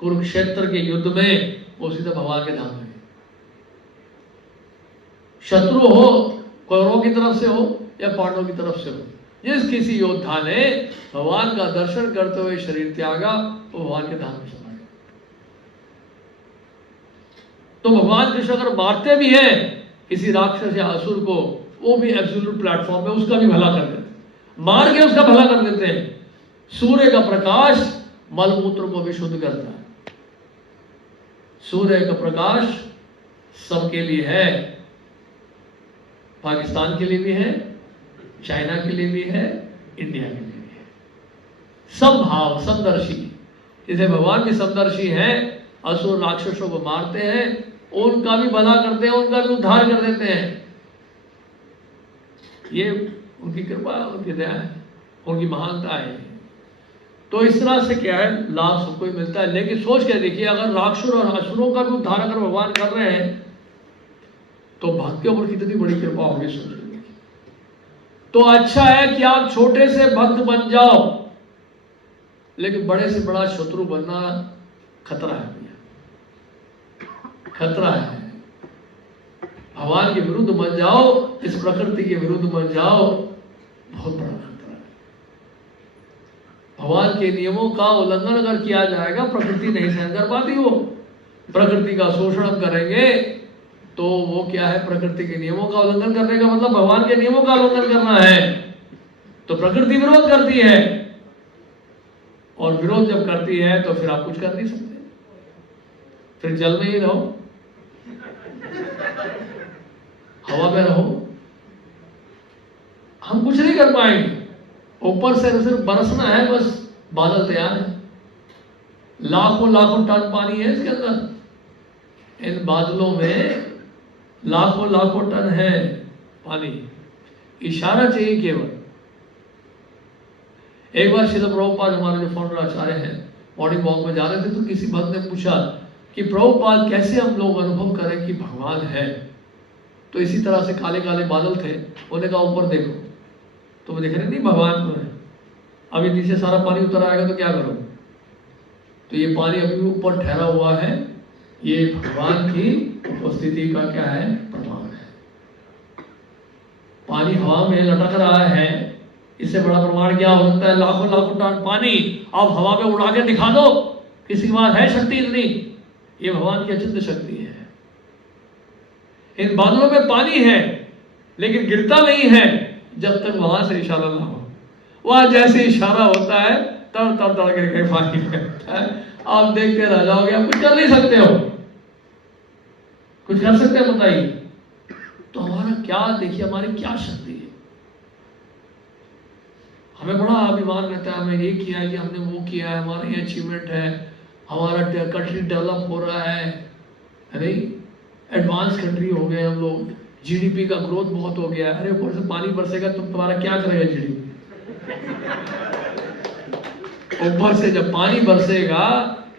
कुरुक्षेत्र के युद्ध में, वो सीधा भगवान के धाम में। शत्रु हो कौरवों की तरफ से हो या पांडवों की तरफ से हो, जिस किसी योद्धा ने भगवान का दर्शन करते हुए शरीर त्यागा वो भगवान के धाम में चला गया। तो भगवान कृष्ण अगर मारते भी हैं किसी राक्षस या असुर को, वो भी एब्सोल्यूट प्लेटफॉर्म में उसका भी भला कर देते हैं, मार के उसका भला कर देते हैं। सूर्य का प्रकाश मलमूत्र को भी शुद्ध करता है। सूर्य का प्रकाश सबके लिए है, पाकिस्तान के लिए भी है, चाइना के लिए भी है, इंडिया के लिए भी है। समभाव समदर्शी, जैसे भगवान भी समदर्शी हैं, असुर राक्षसों को मारते हैं, उनका भी भला करते हैं, उनका भी उद्धार कर देते हैं। ये उनकी कृपा, उनकी दया है, उनकी महानता है। तो इस तरह से क्या है, लाभ सबको ही मिलता है। लेकिन सोच के देखिए, अगर राक्षसों और असुरों का भी उद्धार अगर भगवान कर रहे हैं तो भक्त के ऊपर कितनी बड़ी कृपा होगी, सोचिए। तो अच्छा है कि आप छोटे से भक्त बन जाओ, लेकिन बड़े से बड़ा शत्रु बनना खतरा है भैया, खतरा है। भगवान के विरुद्ध मत जाओ, इस प्रकृति के विरुद्ध मत जाओ, बहुत बड़ा खतरा है। भगवान के नियमों का उल्लंघन अगर किया जाएगा, प्रकृति नहीं सहन कर पाती। वो प्रकृति का शोषण हम करेंगे तो वो क्या है, प्रकृति के नियमों का उल्लंघन करने का मतलब भगवान के नियमों का उल्लंघन करना है। तो प्रकृति विरोध करती है, और विरोध जब करती है तो फिर आप कुछ कर नहीं सकते, फिर जल में ही रहो, हवा में रहो, हम कुछ नहीं कर पाएंगे। ऊपर से सिर्फ बरसना है, बस बादल तैयार है, लाखों लाखों टन पानी है इसके अंदर। इन बादलों में लाखों लाखों टन है पानी, इशारा चाहिए केवल। एक बार श्रील प्रभुपाद हमारे जो फाउंडर आचार्य हैं मॉर्निंग वॉक में जा रहे थे, तो किसी भक्त ने पूछा कि प्रभुपाद कैसे हम लोग अनुभव करें कि भगवान है। तो इसी तरह से काले काले बादल थे, उन्होंने कहा ऊपर देखो, तो वो देख रहे नहीं भगवान को है। अभी नीचे सारा पानी उतर आएगा तो क्या करो, तो ये पानी अभी ऊपर ठहरा हुआ है, ये भगवान की उपस्थिति का क्या है, प्रमाण है। पानी हवा में लटक रहा है, इससे बड़ा प्रमाण क्या हो सकता है। लाखों लाखों टन पानी आप हवा में उड़ा के दिखा दो, किसी के पास है शक्ति इतनी, ये भगवान की अचिंत्य शक्ति है। इन बादलों में पानी है लेकिन गिरता नहीं है जब तक वहां से इशारा ना हो। वहां जैसे इशारा होता है तब तब तड़ गिर पानी में आप देखते रह जाओगे, आप कुछ कर नहीं सकते हो। कुछ कर सकते हैं बताइए। तो हमारा क्या, देखिए हमारी क्या शक्ति है। हमें बड़ा अभिमान रहता है, हमें ये किया है कि हमने वो किया है, हमारा ये अचीवमेंट है, हमारा कंट्री डेवलप हो रहा है नहीं, एडवांस कंट्री हो गए हम लोग, जीडीपी का ग्रोथ बहुत हो गया। अरे ऊपर से पानी बरसेगा तो तुम्हारा क्या करेगा जीडीपी। ऊपर से जब पानी बरसेगा,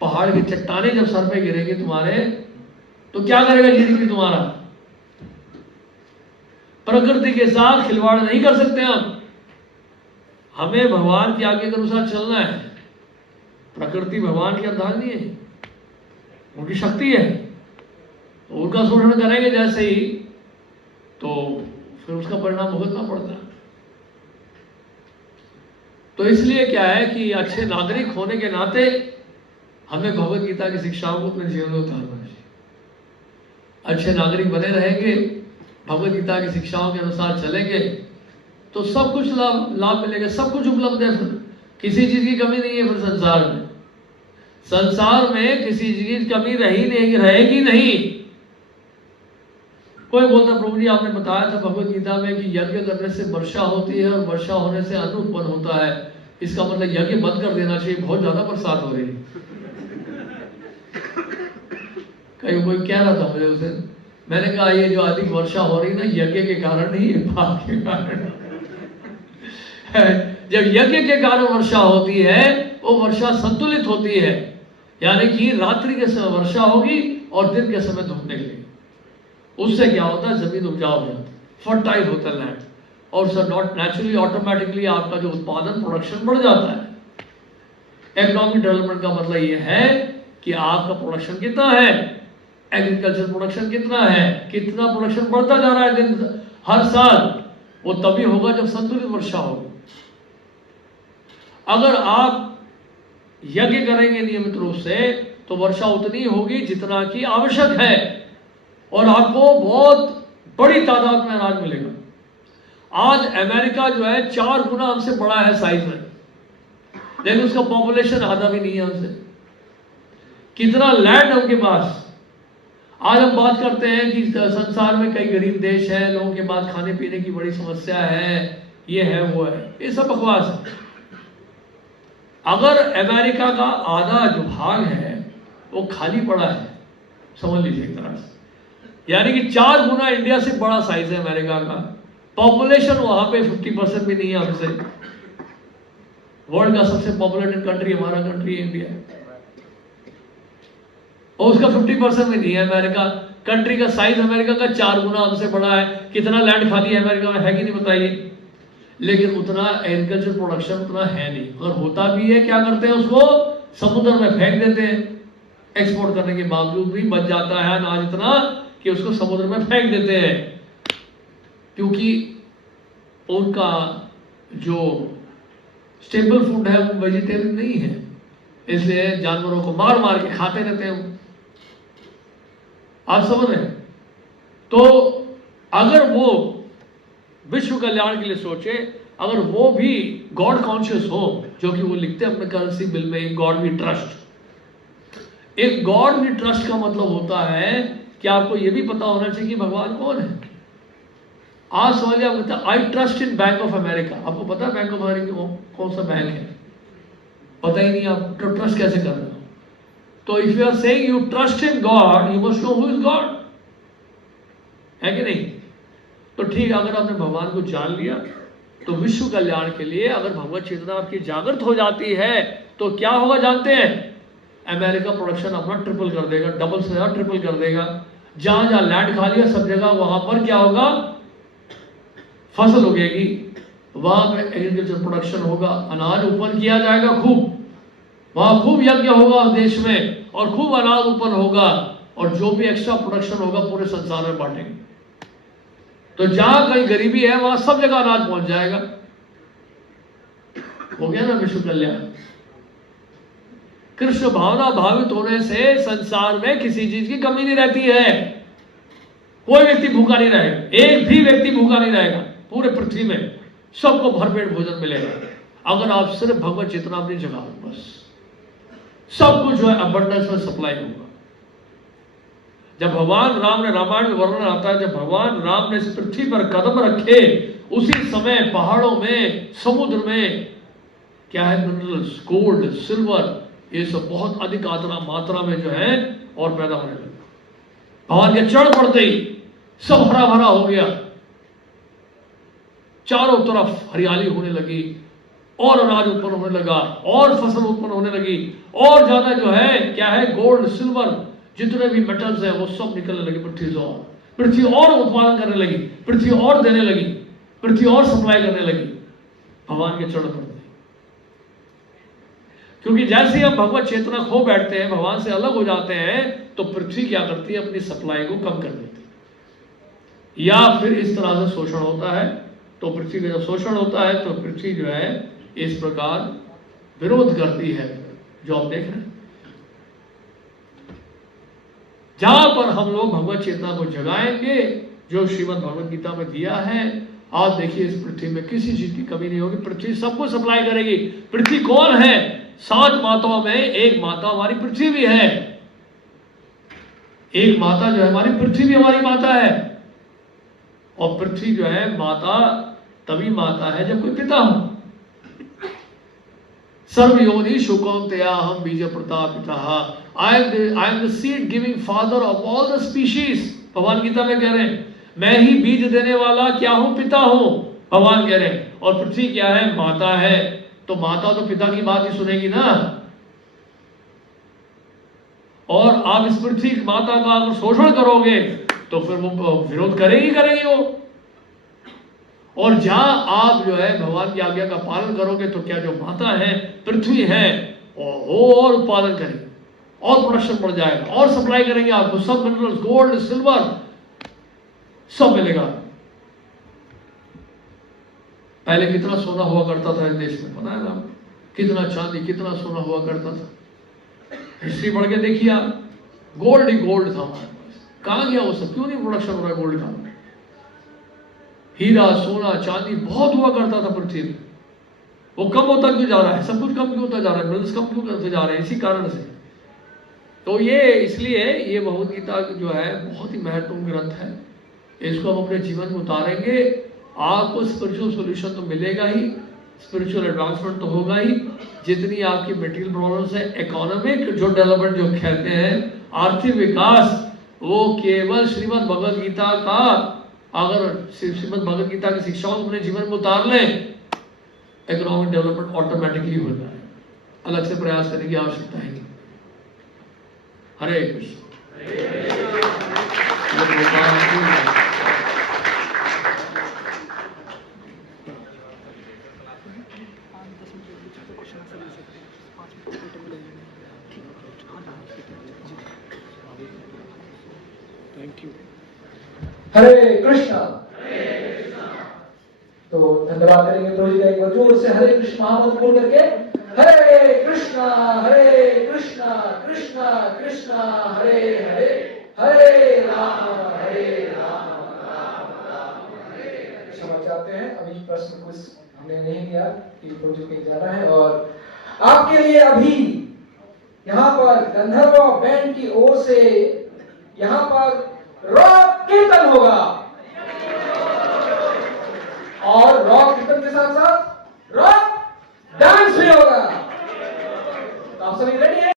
पहाड़ की चट्टानें जब सर पे गिरेंगे तुम्हारे, तो क्या करेगा जीडीपी तुम्हारा। प्रकृति के साथ खिलवाड़ नहीं कर सकते हम। हमें भगवान की आज्ञा के अनुसार चलना है। प्रकृति भगवान की अर्धांगिनी है, उनकी शक्ति है, तो उनका शोषण करेंगे जैसे ही, तो फिर उसका परिणाम भुगतना पड़ता है। तो इसलिए क्या है कि अच्छे नागरिक होने के नाते हमें भगवत गीता की शिक्षाओं को अपने जीवन में उतारना चाहिए। अच्छे नागरिक बने रहेंगे, भगवत गीता की शिक्षाओं के अनुसार चलेंगे, तो सब कुछ लाभ मिलेगा, सब कुछ उपलब्ध है। फिर किसी चीज की कमी नहीं है। फिर संसार में किसी चीज की कमी रहेगी नहीं। कोई बोलता प्रभु जी आपने बताया था भगवत गीता में कि यज्ञ करने से वर्षा होती है और वर्षा होने से अन्न उत्पन्न होता है, इसका मतलब यज्ञ बंद कर देना चाहिए, बहुत ज्यादा बरसात हो रही है। कहीं कोई कह रहा था मुझे उसे, मैंने कहा ये जो अधिक वर्षा हो रही ना यज्ञ के कारण नहीं है, पाप के कारण। जब यज्ञ के कारण वर्षा होती है वो वर्षा संतुलित होती है, यानी कि रात्रि के समय वर्षा होगी और दिन के समय धूप निकलेगी। उससे क्या होता है, जमीन उपजाऊ हो जाती है, फर्टाइल होता है लैंड, और सर नॉट नेचुरली ऑटोमेटिकली आपका जो उत्पादन प्रोडक्शन बढ़ जाता है। इकोनॉमिक डेवलपमेंट का मतलब ये है कि आपका प्रोडक्शन कितना है, एग्रीकल्चर प्रोडक्शन कितना है, कितना प्रोडक्शन बढ़ता जा रहा है दिन हर साल, वो तभी होगा जब संतुलित वर्षा होगी। अगर आप यज्ञ करेंगे नियमित रूप से तो वर्षा उतनी होगी जितना कि आवश्यक है, और आपको बहुत बड़ी तादाद में अनाज मिलेगा। आज अमेरिका जो है 4 गुना हमसे बड़ा है साइज में, लेकिन उसका पॉपुलेशन आधा भी नहीं है हमसे। कितना लैंड है उनके पास। आज हम बात करते हैं कि संसार में कई गरीब देश हैं, लोगों के पास खाने पीने की बड़ी समस्या है, ये है वो है, ये सब बकवास है। अगर अमेरिका का आधा जो भाग है वो खाली पड़ा है, समझ लीजिए एक तरह से, यानी कि 4 गुना इंडिया से बड़ा साइज है अमेरिका का। पॉपुलेशन वहां पे 50% भी नहीं है हमसे। वर्ल्ड का सबसे पॉपुलेटेड कंट्री हमारा कंट्री इंडिया, और उसका 50% भी नहीं है। अमेरिका कंट्री का साइज अमेरिका का 4 गुना हमसे बड़ा है। कितना लैंड खाली है अमेरिका में, है कि नहीं बताइए। लेकिन उतना एग्रीकल्चर प्रोडक्शन उतना है नहीं, अगर होता भी है क्या करते हैं, उसको समुद्र में फेंक देते हैं। एक्सपोर्ट करने के बावजूद भी बच जाता है अनाज इतना कि उसको समुद्र में फेंक देते हैं, क्योंकि उनका जो स्टेबल फूड है वो वेजिटेरियन नहीं है, इसलिए जानवरों को मार मार के खाते रहते हैं। आप समझ रहे हैं। तो अगर वो विश्व कल्याण के लिए सोचे, अगर वो भी गॉड कॉन्शियस हो, जो कि वो लिखते हैं अपने करेंसी बिल में, इन गॉड वी ट्रस्ट। एक गॉड वी ट्रस्ट का मतलब होता है कि आपको ये भी पता होना चाहिए कि भगवान कौन है। आज समझिए, आप कहते हैं I trust in bank of America. आपको पता है बैंक ऑफ अमेरिका कौन सा बैंक है? पता ही नहीं, आप तो ट्रस्ट कैसे कर रहे हो? तो if you are saying you trust in God, you must know who is God. है कि नहीं? तो ठीक, अगर आपने भगवान को जान लिया तो विश्व कल्याण के लिए अगर भगवत चेतना आपकी जागृत हो जाती है तो क्या होगा जानते हैं? अमेरिका प्रोडक्शन अपना ट्रिपल कर देगा, डबल से ज्यादा ट्रिपल कर देगा। जहां जहां लैंड खा लिया सब जगह वहां पर क्या होगा? फसल उगेगी, वहां पे एग्रीकल्चर प्रोडक्शन होगा, अनाज उत्पन्न किया जाएगा खूब, वहां खूब यज्ञ होगा देश में और खूब अनाज उत्पन्न होगा और जो भी एक्स्ट्रा प्रोडक्शन होगा पूरे संसार में बांटेंगे। तो जहां कहीं गरीबी है वहां सब जगह अनाज पहुंच जाएगा। हो गया ना विश्व कल्याण। कृष्ण भावना भावित होने से संसार में किसी चीज की कमी नहीं रहती है। कोई व्यक्ति भूखा नहीं रहेगा, एक भी व्यक्ति भूखा नहीं रहेगा पूरे पृथ्वी में, सबको भरपेट भोजन मिलेगा अगर आप सिर्फ भगवत चेतना अपनी जगाओ। बस सब कुछ जो है अबंडेंस में सप्लाई होगा। जब भगवान राम ने, रामायण में वर्णन आता है, जब भगवान राम ने इस पृथ्वी पर कदम रखे उसी समय पहाड़ों में, समुद्र में क्या है, मिनरल्स, गोल्ड, सिल्वर, ये सब बहुत अधिक मात्रा में जो है और पैदा होने लगे। भगवान के चरण पड़ते ही सब हरा भरा हो गया, चारों तरफ हरियाली होने लगी और अनाज उत्पन्न होने लगा और फसल उत्पन्न होने लगी और ज्यादा जो है क्या है, गोल्ड, सिल्वर, जितने भी मेटल्स है वो सब निकलने लगे पृथ्वी से। और पृथ्वी और उत्पादन करने लगी, पृथ्वी और देने लगी, पृथ्वी और सप्लाई करने लगी भगवान के चरण पर। क्योंकि जैसे ही हम भगवत चेतना खो बैठते हैं, भगवान से अलग हो जाते हैं, तो पृथ्वी क्या करती है, अपनी सप्लाई को कम कर देती है या फिर इस तरह से शोषण होता है। तो पृथ्वी का जब शोषण होता है तो पृथ्वी जो है इस प्रकार विरोध करती है, जो आप देख रहे हैं। जहां पर हम लोग भगवत चेतना को जगाएंगे, जो श्रीमद् भगवत गीता में दिया है, आज देखिए इस पृथ्वी में किसी चीज की कमी नहीं होगी, पृथ्वी सबको सप्लाई करेगी। पृथ्वी कौन है? 7 माताओं में एक माता हमारी पृथ्वी भी है। एक माता जो है हमारी पृथ्वी भी हमारी माता है। और पृथ्वी जो है माता तभी माता है जब कोई पिता हो। सर्वयोनि शुकौन्तेया हम बीज प्रतापितः, I am the seed giving father of all the species. भगवान गीता में कह रहे हैं मैं ही बीज देने वाला क्या हूं, पिता हूं, भगवान कह रहे हैं। और पृथ्वी क्या है, माता है। तो माता तो पिता की बात ही सुनेगी ना। और आप इस पृथ्वी माता का अगर शोषण करोगे तो फिर वो विरोध करेगी वो। और जहां आप जो है भगवान की आज्ञा का पालन करोगे तो क्या जो माता है, पृथ्वी है, और उत्पादन करेगी और प्रोडक्शन बढ़ जाएगा और सप्लाई करेंगे आपको सब मिनरल्स, गोल्ड, सिल्वर सब मिलेगा। पहले कितना सोना हुआ करता था इस देश में, पता है ना? कितना चांदी, कितना सोना हुआ करता था। हिस्ट्री पढ़ के देखिए आप, गोल्ड ही गोल्ड था हमारे पास। कहां गया वो सब? क्यों नहीं प्रोडक्शन हो रहा है गोल्ड का? हीरा, सोना, चांदी बहुत हुआ करता था पृथ्वी में। वो कम होता क्यों जा रहा है? सब कुछ कम क्यों होता जा रहा है? मिनरल्स कम क्यों करते जा रहे हैं? इसी कारण से। तो ये इसलिए ये भगवद गीता जो है बहुत ही महत्वपूर्ण ग्रंथ है। इसको हम अपने जीवन में उतारेंगे, आपको स्पिरिचुअल सॉल्यूशन तो मिलेगा ही, स्पिरिचुअल एडवांसमेंट तो होगा ही। जितनी आपकी मटेरियल प्रॉब्लम्स है, इकोनॉमिक जो डेवलपमेंट जो कहते हैं, आर्थिक विकास, वो केवल श्रीमद् भगवद गीता का, अगर श्रीमद् भगवद गीता की शिक्षाओं को अपने जीवन में उतार लें, इकोनॉमिक डेवलपमेंट ऑटोमेटिकली हो जाए। अलग से प्रयास करने की आवश्यकता है नहीं। हरे कृष्ण। Thank you. हरे कृष्णा। तो धन्यवाद करेंगे प्रभु जी का एक बार जोर से हरे कृष्ण महामंत्र बोल करके। हरे कृष्णा कृष्णा कृष्णा हरे हरे, हरे राम राम राम हरे। क्षमा चाहते हैं, अभी प्रश्न कुछ हमने नहीं किया कि प्रभु जी कहीं जाना है। और आपके लिए अभी यहाँ पर गंधर्व बैंड की ओर से यहाँ पर रॉक कीर्तन होगा और रॉक कीर्तन के साथ साथ रॉक डांस भी होगा। तो आप सभी रेडी